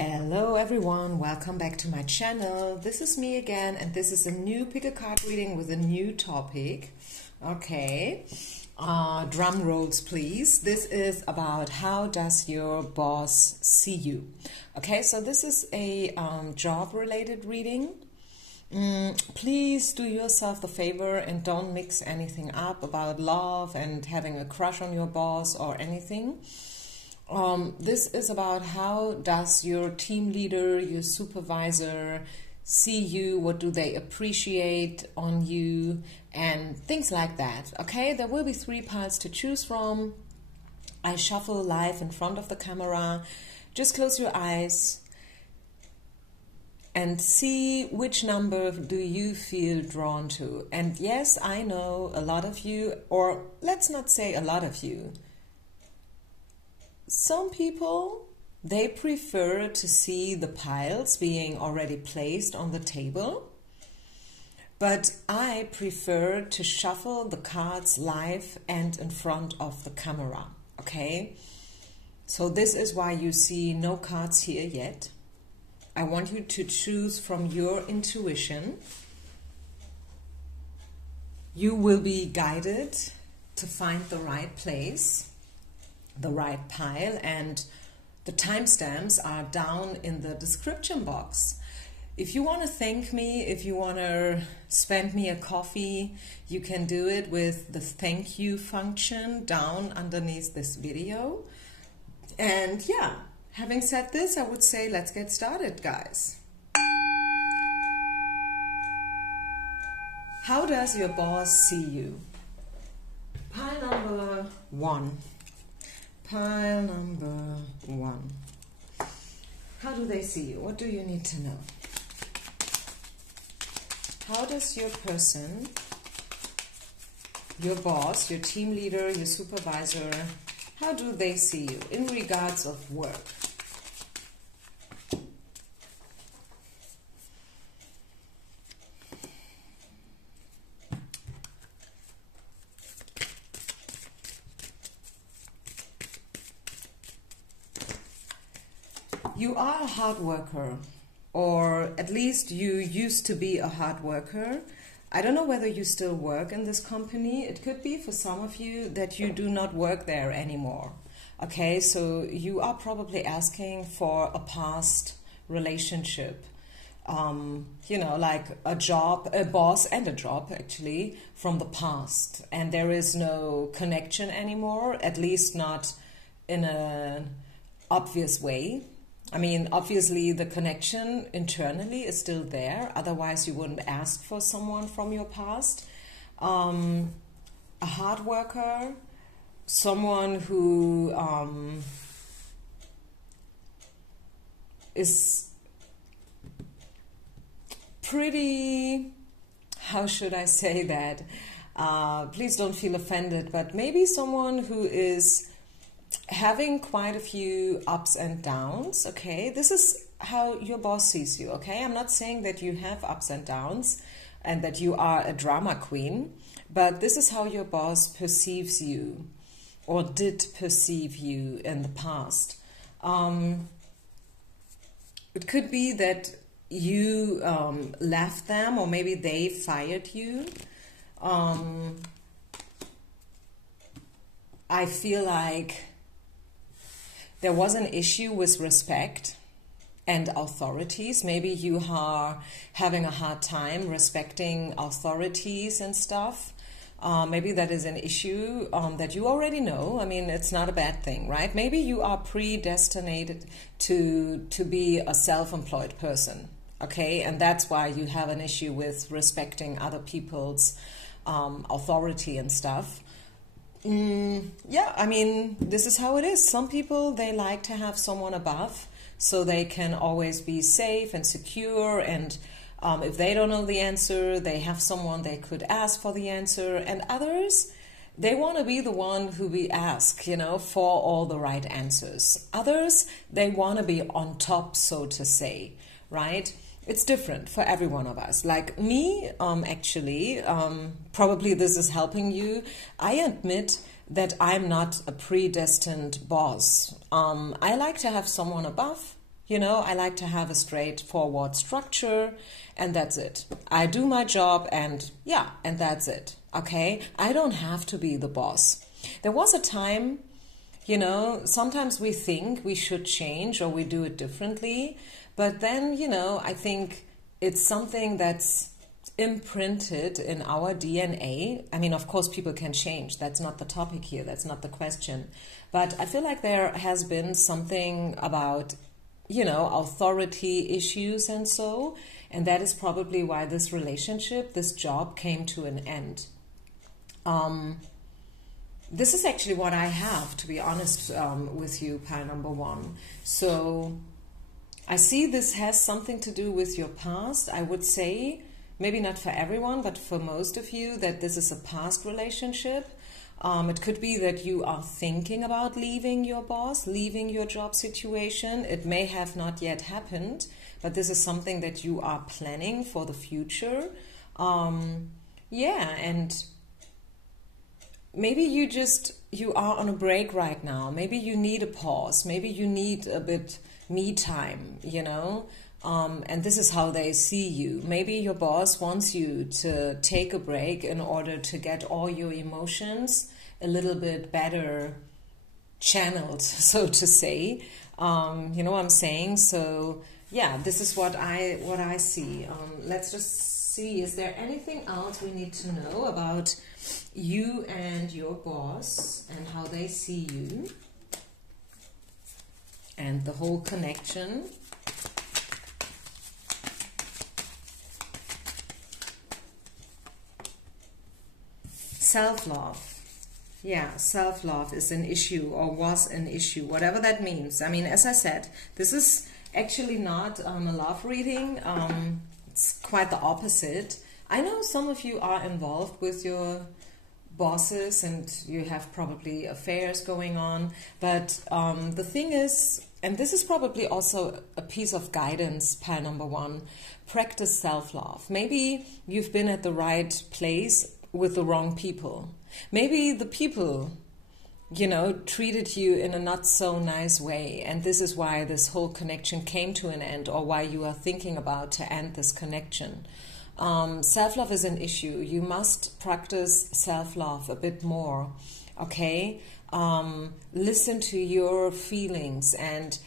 Hello everyone, welcome back to my channel. This is me again, and this is a new pick a card reading with a new topic. Okay, drum rolls please. This is about how does your boss see you. Okay, so this is a job related reading. Please do yourself the favor and don't mix anything up about love and having a crush on your boss or anything. This is about how does your team leader, your supervisor see you, what do they appreciate on you, and things like that. Okay, there will be 3 parts to choose from. I shuffle live in front of the camera. Just close your eyes and see which number do you feel drawn to. And yes, I know a lot of you, or let's not say a lot of you, some people, they prefer to see the piles being already placed on the table, but I prefer to shuffle the cards live and in front of the camera, okay? So this is why you see no cards here yet. I want you to choose from your intuition. You will be guided to find the right place, the right pile, and the timestamps are down in the description box. If you want to thank me, if you want to spend me a coffee, you can do it with the thank you function down underneath this video. And yeah, having said this, I would say let's get started, guys. How does your boss see you? Pile number 1. Pile number 1. How do they see you? What do you need to know? How does your person, your boss, your team leader, your supervisor, how do they see you in regards of work? You are a hard worker, or at least you used to be a hard worker. I don't know whether you still work in this company. It could be for some of you that you do not work there anymore. Okay, so you are probably asking for a past relationship. You know, like a job, a boss and a job actually from the past. And there is no connection anymore, at least not in an obvious way. I mean, obviously the connection internally is still there. Otherwise, you wouldn't ask for someone from your past. A hard worker, someone who is pretty, how should I say that? Please don't feel offended, but maybe someone who is having quite a few ups and downs, okay? This is how your boss sees you, okay? I'm not saying that you have ups and downs and that you are a drama queen, but this is how your boss perceives you or did perceive you in the past. It could be that you left them, or maybe they fired you. I feel like there was an issue with respect and authorities. Maybe you are having a hard time respecting authorities and stuff. Maybe that is an issue that you already know. I mean, it's not a bad thing, right? Maybe you are predestinated to be a self-employed person, okay? And that's why you have an issue with respecting other people's authority and stuff. Yeah, I mean, this is how it is. Some people, they like to have someone above so they can always be safe and secure, and if they don't know the answer, they have someone they could ask for the answer. And others, they want to be the one who we ask, you know, for all the right answers. Others, they want to be on top, so to say, right? It's different for every one of us. Like me, actually, probably this is helping you. I admit that I'm not a predestined boss. I like to have someone above You know, I like to have a straightforward structure, and that's it. I do my job, and yeah, and that's it. Okay? I don't have to be the boss. There was a time, you know, sometimes we think we should change or we do it differently, but then, you know, I think it's something that's imprinted in our DNA. I mean, of course, people can change. That's not the topic here. That's not the question. But I feel like there has been something about, you know, authority issues and so, and that is probably why this relationship, this job came to an end. This is actually what I have, to be honest with you, pile number one. So I see this has something to do with your past. I would say, maybe not for everyone, but for most of you, that this is a past relationship. It could be that you are thinking about leaving your boss, leaving your job situation. It may have not yet happened, but this is something that you are planning for the future. Yeah, and maybe you are on a break right now. Maybe you need a pause. Maybe you need a bit me time, you know. And this is how they see you. Maybe your boss wants you to take a break in order to get all your emotions a little bit better channeled, so to say. You know what I'm saying? So yeah, this is what I see. Let's just see, is there anything else we need to know about you and your boss and how they see you and the whole connection? Self-love. Yeah, self-love is an issue or was an issue, whatever that means. I mean, as I said, this is actually not a love reading. It's quite the opposite. I know some of you are involved with your bosses and you have probably affairs going on, but the thing is, and this is probably also a piece of guidance, pile number one, practice self-love. Maybe you've been at the right place with the wrong people. Maybe the people, you know, treated you in a not so nice way, and this is why this whole connection came to an end, or why you are thinking about to end this connection. Self-love is an issue. You must practice self-love a bit more, okay? Listen to your feelings and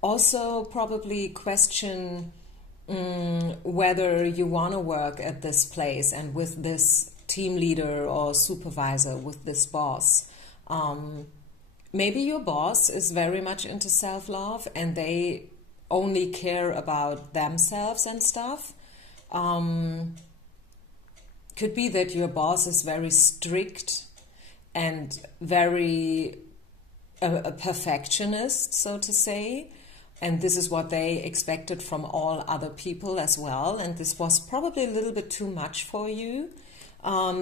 also probably question whether you want to work at this place and with this team leader or supervisor, with this boss. Maybe your boss is very much into self-love and they only care about themselves and stuff. Could be that your boss is very strict and very a perfectionist, so to say, and this is what they expected from all other people as well, and this was probably a little bit too much for you.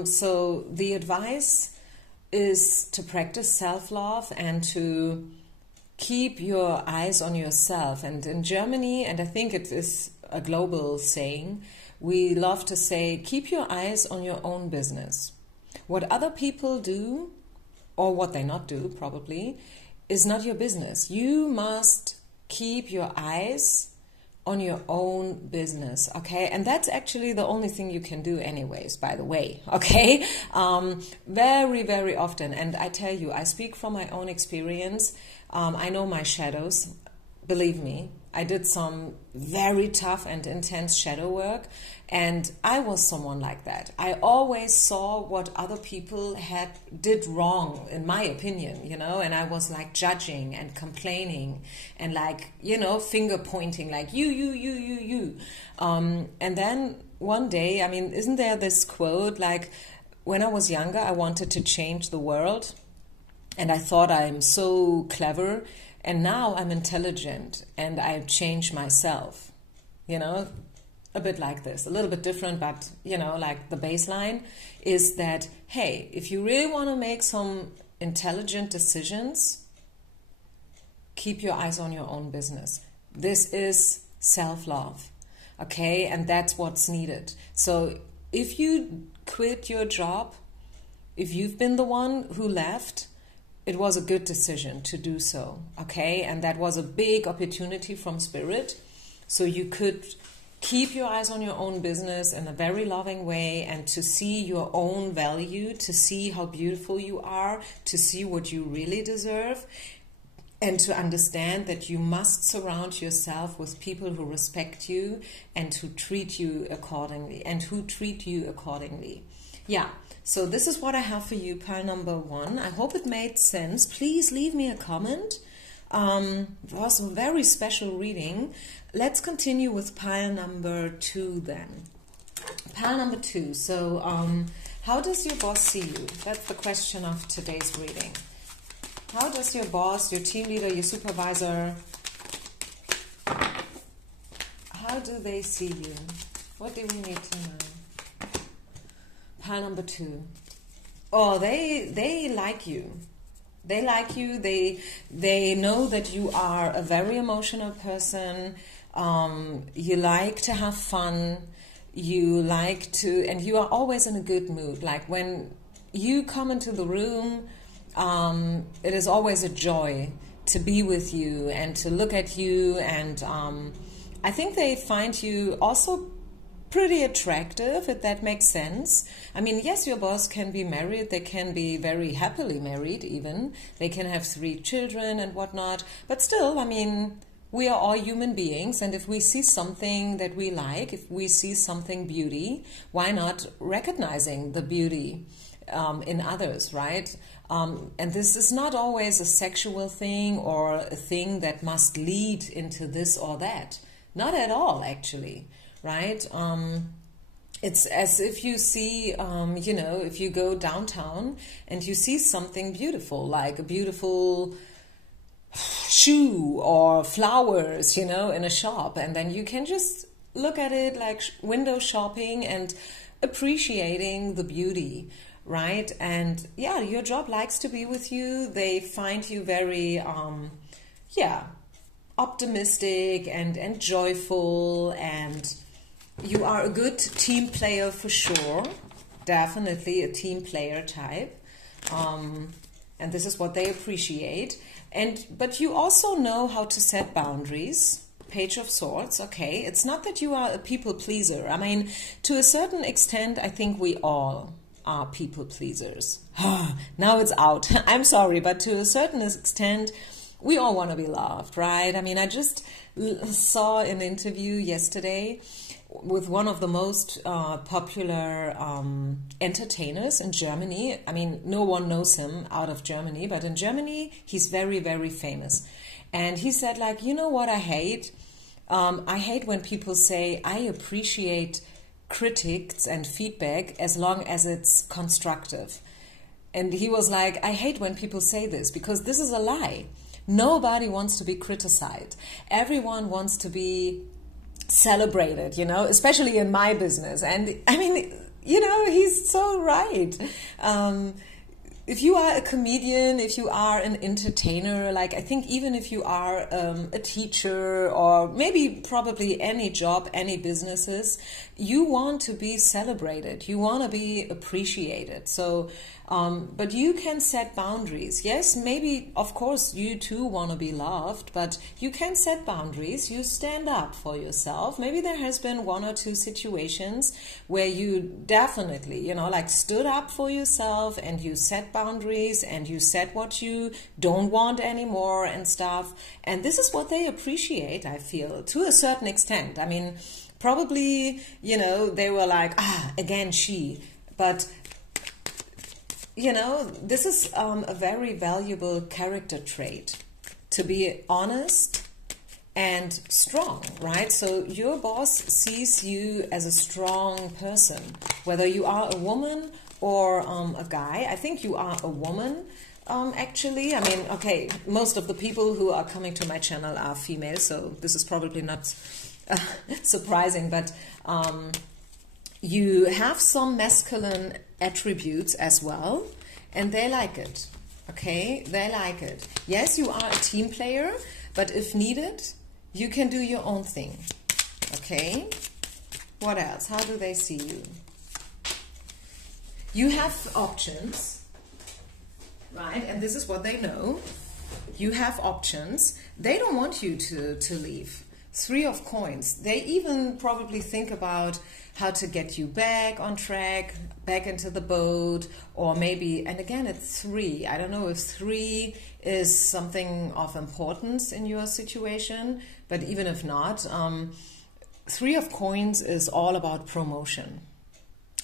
So the advice is to practice self-love and to keep your eyes on yourself. And in Germany, and I think it is a global saying, we love to say, keep your eyes on your own business. What other people do, or what they not do probably, is not your business. You must keep your eyes on your own business, okay? And that's actually the only thing you can do anyways, by the way, okay? Very, very often, and I tell you, I speak from my own experience. I know my shadows, believe me. I did some very tough and intense shadow work, and I was someone like that. I always saw what other people did wrong, in my opinion, you know, and I was like judging and complaining and like, you know, finger pointing like you. And then one day, I mean, isn't there this quote like, when I was younger, I wanted to change the world and I thought I'm so clever. And now I'm intelligent and I've changed myself, you know, a bit like this, a little bit different, but, you know, like the baseline is that, hey, if you really want to make some intelligent decisions, keep your eyes on your own business. This is self-love, okay? And that's what's needed. So if you quit your job, if you've been the one who left, it was a good decision to do so, okay? And that was a big opportunity from Spirit. So you could keep your eyes on your own business in a very loving way, and to see your own value, to see how beautiful you are, to see what you really deserve, and to understand that you must surround yourself with people who respect you and who treat you accordingly, Yeah, so this is what I have for you, pile number 1. I hope it made sense. Please leave me a comment. It was a very special reading. Let's continue with pile number 2 then. Pile number 2. So, how does your boss see you? That's the question of today's reading. How does your boss, your team leader, your supervisor, how do they see you? What do we need to know? Pile number 2. Oh, they like you. They like you. They know that you are a very emotional person. You like to have fun. You like to, and you are always in a good mood. Like when you come into the room, it is always a joy to be with you and to look at you. And I think they find you also pretty attractive, if that makes sense. I mean, yes, your boss can be married. They can be very happily married even. They can have 3 children and whatnot. But still, I mean, we are all human beings. And if we see something that we like, if we see something beauty, why not recognizing the beauty in others, right? And this is not always a sexual thing or a thing that must lead into this or that. Not at all, actually. Right? It's as if you see, if you go downtown and you see something beautiful, like a beautiful shoe or flowers, in a shop, and then you can just look at it like window shopping and appreciating the beauty, right? And yeah, your job likes to be with you. They find you very, optimistic and joyful, and you are a good team player for sure. Definitely a team player type. And this is what they appreciate. But you also know how to set boundaries. Page of Swords, okay. It's not that you are a people pleaser. I mean, to a certain extent, I think we all are people pleasers. Now it's out. I'm sorry, but to a certain extent, we all want to be loved, right? I mean, I just saw an interview yesterday with one of the most popular entertainers in Germany. I mean, no one knows him out of Germany, but in Germany, he's very, very famous. And he said, like, you know what I hate? I hate when people say, I appreciate critics and feedback as long as it's constructive. And he was like, I hate when people say this, because this is a lie. Nobody wants to be criticized. Everyone wants to be celebrated, especially in my business. And I mean, he's so right. If you are a comedian, if you are an entertainer, like I think even if you are a teacher or maybe probably any job, any businesses, you want to be celebrated. You want to be appreciated. So, but you can set boundaries. Yes, maybe, of course, you too want to be loved, but you can set boundaries. You stand up for yourself. Maybe there has been 1 or 2 situations where you definitely, like stood up for yourself and you set boundaries and you said what you don't want anymore and stuff. And this is what they appreciate, I feel, to a certain extent. I mean, probably, they were like, again, she. But this is a very valuable character trait, to be honest and strong, right? So your boss sees you as a strong person, whether you are a woman or a guy. I think you are a woman, actually. I mean, okay, most of the people who are coming to my channel are female, so this is probably not surprising, but you have some masculine attributes as well, and they like it, okay? They like it. Yes, you are a team player, but if needed, you can do your own thing, okay? What else? How do they see you? You have options. right? And this is what they know. You have options. They don't want you to leave. 3 of coins. They even probably think about how to get you back on track, back into the boat, or maybe, and again, it's 3. I don't know if 3 is something of importance in your situation, but even if not, 3 of coins is all about promotion.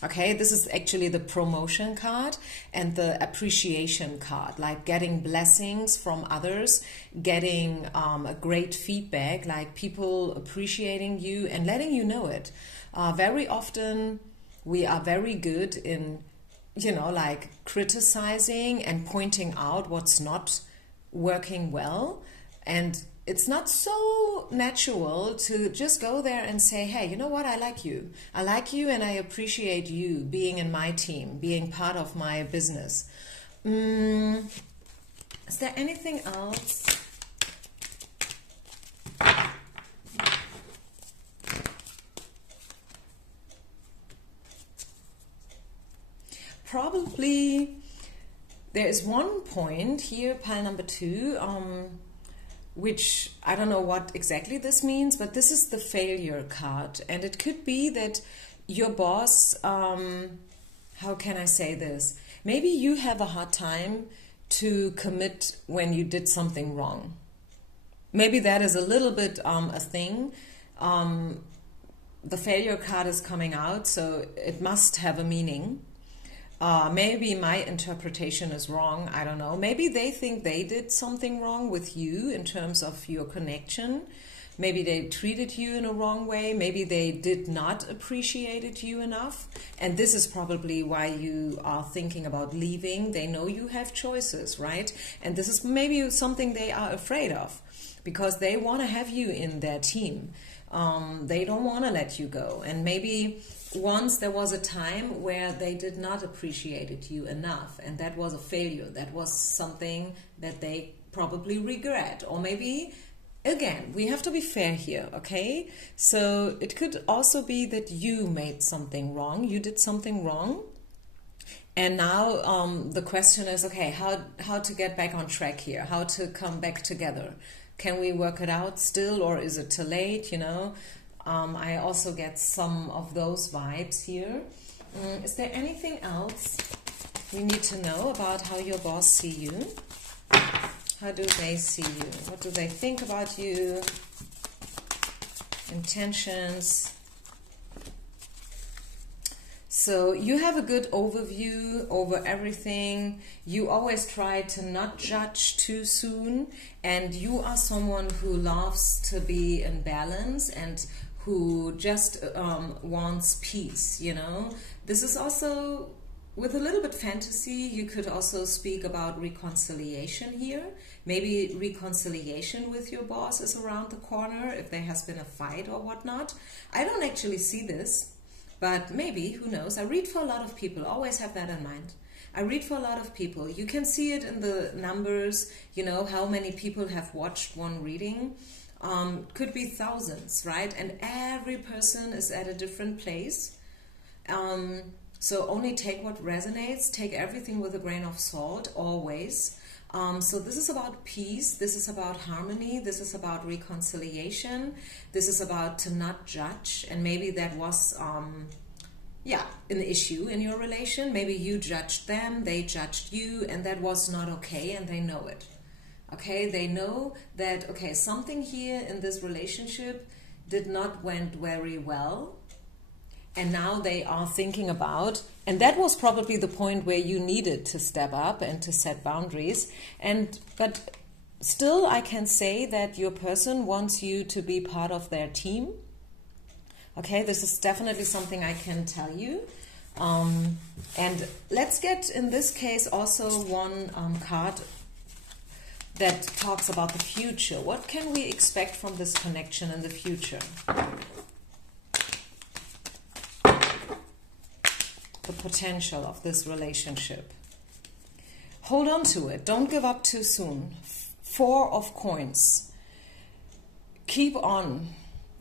Okay, this is actually the promotion card and the appreciation card, like getting blessings from others, getting a great feedback, like people appreciating you and letting you know it. Very often we are very good in, like criticizing and pointing out what's not working well. And it's not so natural to just go there and say, hey, you know what, I like you. I like you and I appreciate you being in my team, being part of my business. Is there anything else? Probably there is one point here, pile number 2, which I don't know what exactly this means, but this is the failure card. And it could be that your boss, how can I say this? Maybe you have a hard time to commit when you did something wrong. Maybe that is a little bit a thing. The failure card is coming out, so it must have a meaning. Maybe my interpretation is wrong, I don't know. Maybe they think they did something wrong with you in terms of your connection. Maybe they treated you in a wrong way. Maybe they did not appreciate you enough. And this is probably why you are thinking about leaving. They know you have choices, right? And this is maybe something they are afraid of because they want to have you in their team. They don't want to let you go. And maybe once there was a time where they did not appreciate you enough, and that was a failure. That was something that they probably regret. Or maybe, again, we have to be fair here, okay? So it could also be that you made something wrong. You did something wrong. And now the question is, okay, how to get back on track here? How to come back together? Can we work it out still, or is it too late, I also get some of those vibes here. Is there anything else we need to know about how your boss see you? How do they see you? What do they think about you? Intentions. So you have a good overview over everything. You always try to not judge too soon. And you are someone who loves to be in balance and who just wants peace, This is also, with a little bit fantasy, you could also speak about reconciliation here. Maybe reconciliation with your boss is around the corner if there has been a fight or whatnot. I don't actually see this. But maybe, who knows? I read for a lot of people. Always have that in mind. I read for a lot of people. You can see it in the numbers, how many people have watched one reading. Could be thousands, right? And every person is at a different place. So only take what resonates. Take everything with a grain of salt, always. So this is about peace, this is about harmony, this is about reconciliation, this is about to not judge, and maybe that was, an issue in your relation. Maybe you judged them, they judged you, and that was not okay, and they know it. Okay, they know that, okay, something here in this relationship did not went very well, and now they are thinking about, and that was probably the point where you needed to step up and to set boundaries. But still, I can say that your person wants you to be part of their team. Okay, this is definitely something I can tell you. And let's get, in this case, also one card that talks about the future. What can we expect from this connection in the future? The potential of this relationship. Hold on to it. Don't give up too soon. 4 of coins. Keep on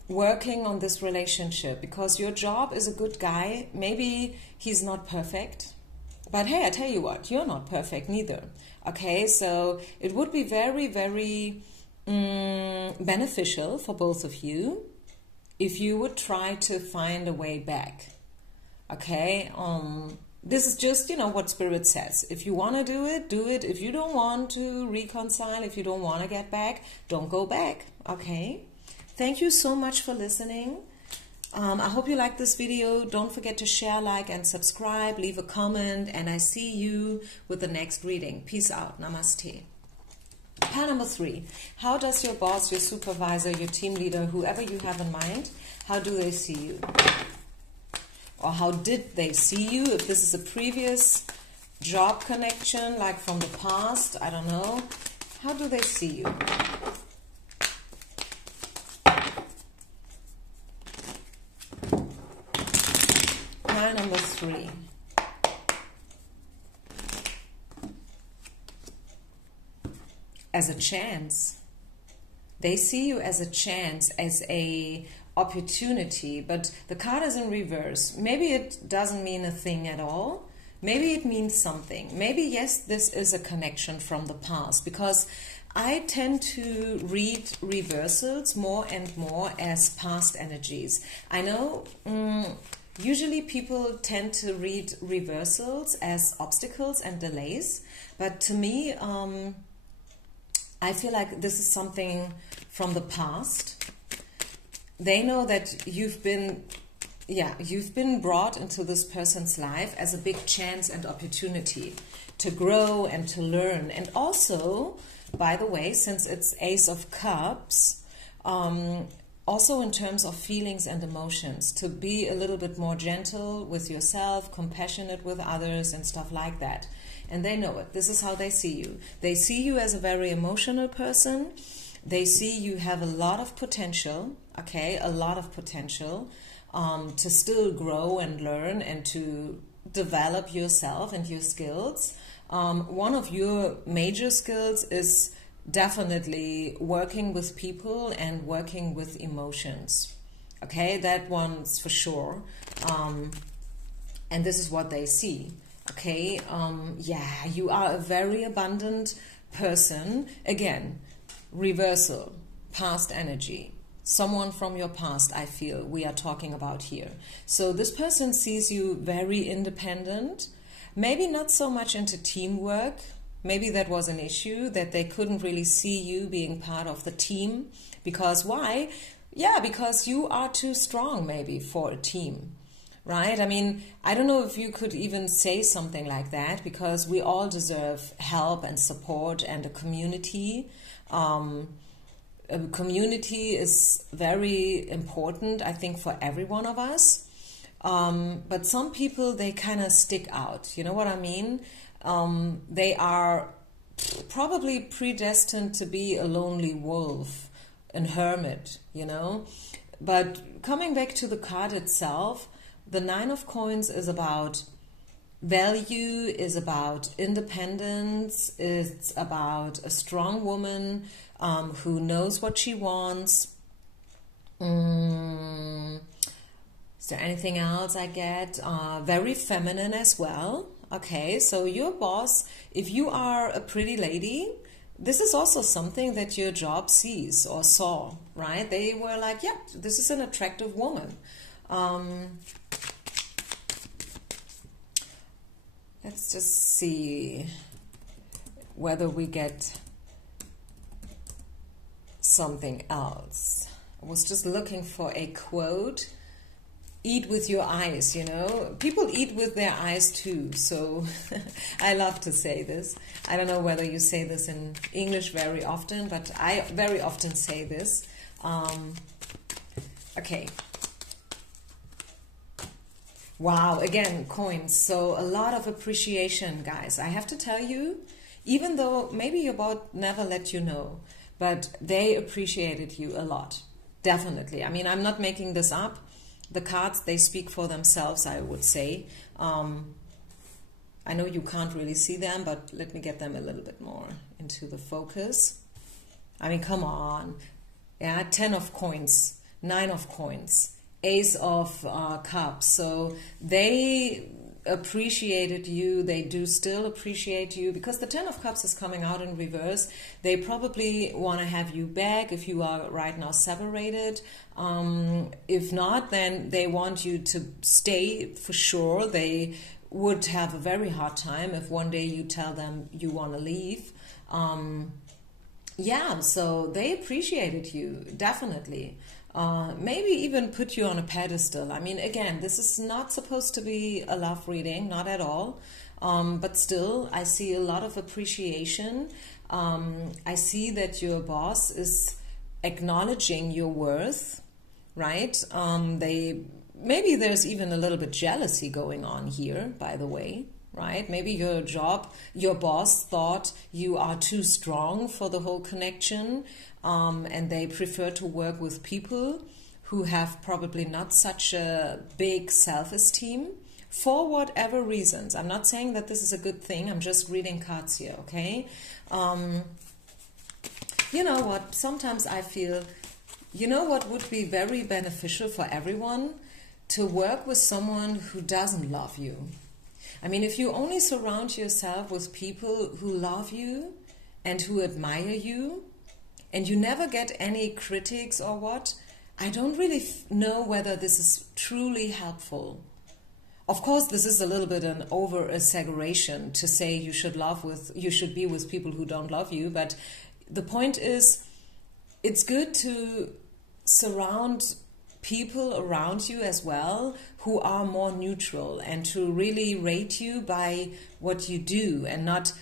working on this relationship because your job is a good guy. Maybe he's not perfect. But hey, I tell you what, you're not perfect neither. Okay, so it would be very, very beneficial for both of you if you would try to find a way back. Okay, this is just, what Spirit says. If you want to do it, do it. If you don't want to reconcile, if you don't want to get back, don't go back. Okay, thank you so much for listening. I hope you liked this video. Don't forget to share, like, and subscribe. Leave a comment, and I see you with the next reading. Peace out. Namaste. Pile number 3. How does your boss, your supervisor, your team leader, whoever you have in mind, how do they see you? Or how did they see you? If this is a previous job connection, like from the past, I don't know. How do they see you? Pile number 3. As a chance. They see you as a chance, as a opportunity, but the card is in reverse. Maybe it doesn't mean a thing at all. Maybe it means something. Maybe, yes, this is a connection from the past, because I tend to read reversals more and more as past energies. I know usually people tend to read reversals as obstacles and delays, but to me, I feel like this is something from the past. They know that you've been brought into this person's life as a big chance and opportunity to grow and to learn. And also, by the way, since it's Ace of Cups, also in terms of feelings and emotions, to be a little bit more gentle with yourself, compassionate with others and stuff like that. And they know it. This is how they see you. They see you as a very emotional person. They see you have a lot of potential, okay, a lot of potential to still grow and learn and to develop yourself and your skills. One of your major skills is definitely working with people and working with emotions. Okay, that one's for sure. And this is what they see. Okay, yeah, you are a very abundant person. Again, reversal, past energy. Someone from your past, I feel, we are talking about here. So this person sees you very independent, maybe not so much into teamwork. Maybe that was an issue, that they couldn't really see you being part of the team. Because why? Yeah, because you are too strong maybe for a team. Right? I mean, I don't know if you could even say something like that, because we all deserve help and support and a community. A community is very important, I think, for every one of us. But some people, they kind of stick out. You know what I mean? They are probably predestined to be a lonely wolf, a hermit, But coming back to the card itself, the 9 of Coins is about value, is about independence, it's about a strong woman who knows what she wants. Is there anything else I get? Very feminine as well. Okay, so your boss, if you are a pretty lady, this is also something that your job sees or saw, right? They were like, yeah, this is an attractive woman. Let's just see whether we get something else. I was just looking for a quote. Eat with your eyes, People eat with their eyes too, so I love to say this. I don't know whether you say this in English very often, but I very often say this. Okay. Wow, again, coins. So a lot of appreciation, guys. I have to tell you, even though maybe your boss never let you know, but they appreciated you a lot. Definitely. I mean, I'm not making this up. The cards, they speak for themselves, I would say. I know you can't really see them, but let me get them a little bit more into the focus. I mean, come on. Yeah, 10 of coins, 9 of coins, Ace of Cups. So they appreciated you, they do still appreciate you, because the Ten of Cups is coming out in reverse. They probably want to have you back if you are right now separated. If not, then they want you to stay for sure. They would have a very hard time if one day you tell them you want to leave. Yeah, so they appreciated you, definitely. Maybe even put you on a pedestal. I mean, again, this is not supposed to be a love reading, not at all. But still, I see a lot of appreciation. I see that your boss is acknowledging your worth, right? Maybe there's even a little bit jealousy going on here, by the way. Right? Maybe your boss thought you are too strong for the whole connection, and they prefer to work with people who have probably not such a big self-esteem for whatever reasons. I'm not saying that this is a good thing. I'm just reading cards here, okay? You know what? Sometimes I feel, you know what would be very beneficial for everyone? To work with someone who doesn't love you. I mean, if you only surround yourself with people who love you and who admire you, and you never get any critics or what, I don't really know whether this is truly helpful. Of course, this is a little bit an over-exaggeration to say you should be with people who don't love you, but the point is, it's good to surround people around you as well who are more neutral and to really rate you by what you do and not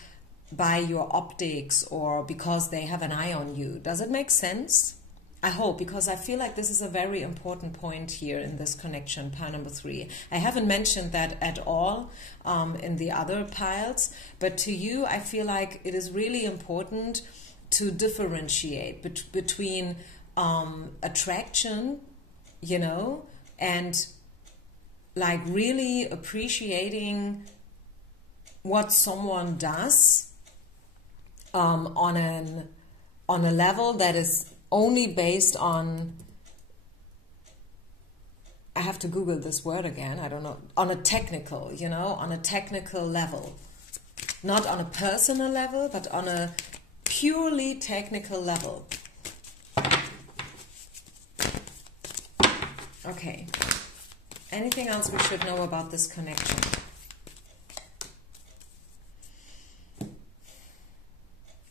by your optics or because they have an eye on you. Does it make sense? I hope, because I feel like this is a very important point here in this connection, pile number 3. I haven't mentioned that at all in the other piles, but to you, I feel like it is really important to differentiate between attraction, you know, and like really appreciating what someone does on a level that is only based on, I have to Google this word again, I don't know, on a technical, you know, on a technical level. Not on a personal level, but on a purely technical level. Okay. Anything else we should know about this connection?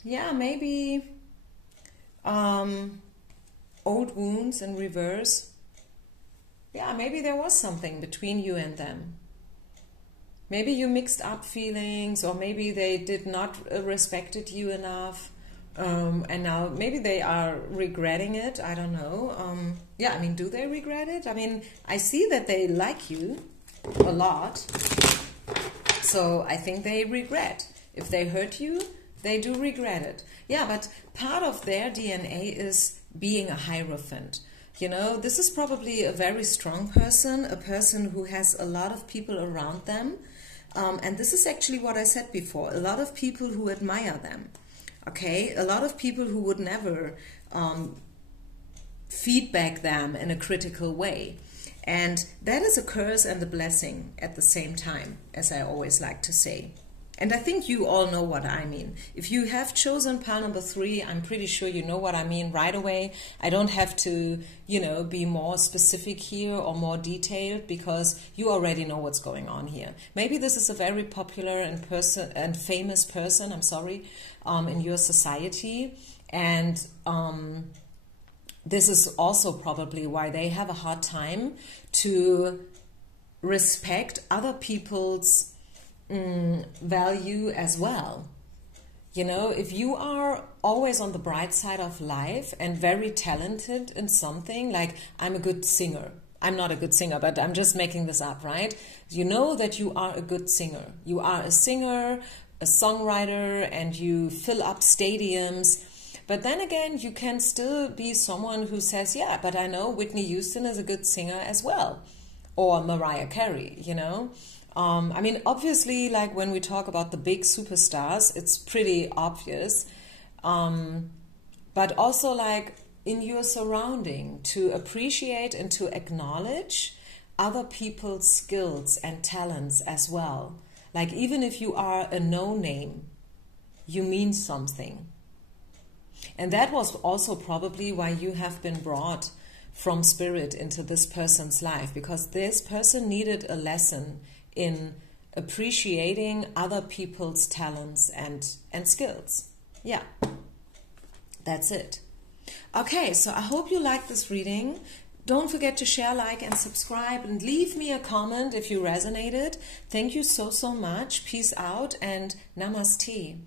Yeah, maybe old wounds in reverse. Yeah, maybe there was something between you and them. Maybe you mixed up feelings, or maybe they did not respected you enough. And now maybe they are regretting it. I don't know. Yeah, I mean, do they regret it? I mean, I see that they like you a lot. So I think they regret. If they hurt you, they do regret it. Yeah, but part of their DNA is being a Hierophant. You know, this is probably a very strong person, a person who has a lot of people around them. And this is actually what I said before. A lot of people who admire them. Okay, a lot of people who would never feedback them in a critical way. And that is a curse and a blessing at the same time, as I always like to say. And I think you all know what I mean. If you have chosen pile number 3, I'm pretty sure you know what I mean right away. I don't have to, you know, be more specific here or more detailed, because you already know what's going on here. Maybe this is a very popular and famous person, in your society. And this is also probably why they have a hard time to respect other people's value as well. You know, if you are always on the bright side of life and very talented in something, like I'm a good singer. I'm not a good singer, but I'm just making this up, right? You know that you are a good singer. You are a singer, a songwriter, and you fill up stadiums. But then again, you can still be someone who says, yeah, but I know Whitney Houston is a good singer as well. Or Mariah Carey, you know? I mean, obviously, like when we talk about the big superstars, it's pretty obvious. But also like in your surrounding, to appreciate and to acknowledge other people's skills and talents as well. Like even if you are a no-name, you mean something. And that was also probably why you have been brought from spirit into this person's life, because this person needed a lesson in appreciating other people's talents and skills. Yeah, that's it. Okay, so I hope you liked this reading. Don't forget to share, like, and subscribe, and leave me a comment if you resonated. Thank you so much. Peace out and namaste.